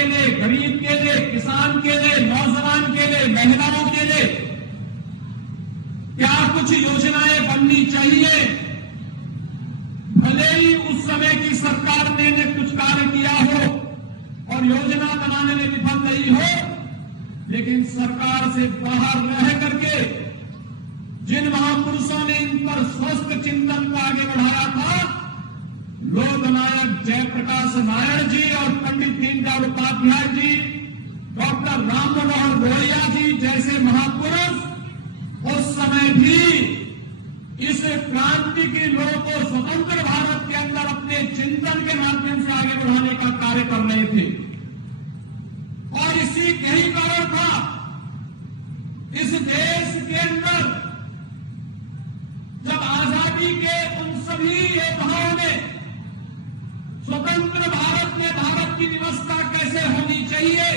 के लिए, गरीब के लिए, किसान के लिए, नौजवान के लिए, महिलाओं के लिए क्या कुछ योजनाएं बननी चाहिए। भले ही उस समय की सरकार ने कुछ कार्य किया हो और योजना बनाने में विफल रही हो, लेकिन सरकार से बाहर रह करके जिन महापुरुषों ने इन पर स्वस्थ चिंतन को आगे बढ़ाया था, लोकनायक जयप्रकाश नारायण जी और पंडित दीनदयाल उपाध्याय जी, डॉक्टर राम मनोहर लोहिया जी जैसे महापुरुष उस समय भी इस क्रांति की लोगों को स्वतंत्र भारत के अंदर अपने चिंतन के माध्यम से आगे बढ़ाने का कार्य कर रहे थे। और इसी यही कारण था इस देश के अंदर जब आजादी के उन सभी योद्धाओं ने स्वतंत्र भारत में भारत की व्यवस्था कैसे होनी चाहिए,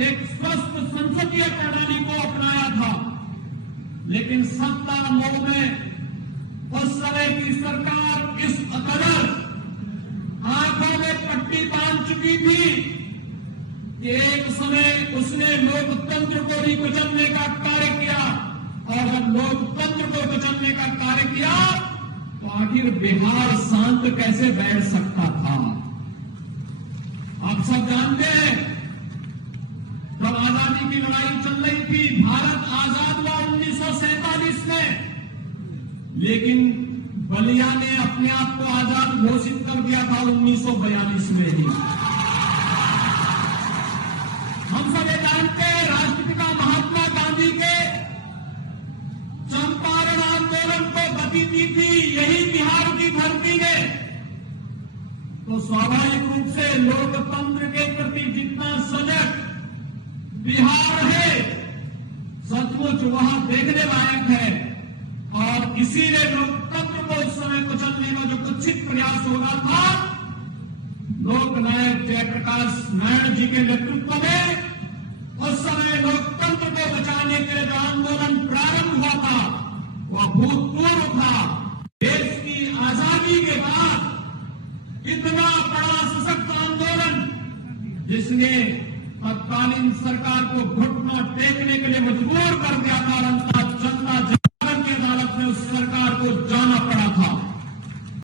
एक स्वस्थ संसदीय प्रणाली को अपनाया था। लेकिन सत्ता मोह में उस समय की सरकार इस कदर आंखों में पट्टी बांध चुकी थी कि एक समय उसने लोकतंत्र को भी कुचलने का कार्य किया, और जब लोकतंत्र को कुचलने का कार्य किया तो आखिर बिहार शांत कैसे बैठ सकता था। आप सब जानते हैं जब आजादी की लड़ाई चल रही थी, भारत आजाद हुआ 1947 में, लेकिन बलिया ने अपने आप को आजाद घोषित कर दिया था 1942 में ही। हम सब ये जानते हैं राष्ट्रपिता महात्मा गांधी के चंपारण आंदोलन को गति दी थी यही बिहार की धरती ने। तो स्वाभाविक रूप से लोकतंत्र के प्रति जितना सजग बिहार है, सचमुच वहां देखने लायक है। और इसीलिए लोकतंत्र को इस समय कुचलने का जो कुत्सित प्रयास हो रहा था, लोकनायक जयप्रकाश नारायण जी के नेतृत्व में उस समय लोकतंत्र को बचाने के लिए जो आंदोलन प्रारंभ हुआ था वह भूतपूर्व था। देश की आजादी के बाद इतना बड़ा सशक्त आंदोलन जिसने तत्कालीन सरकार को घुटना टेकने के लिए मजबूर कर दिया था। जनता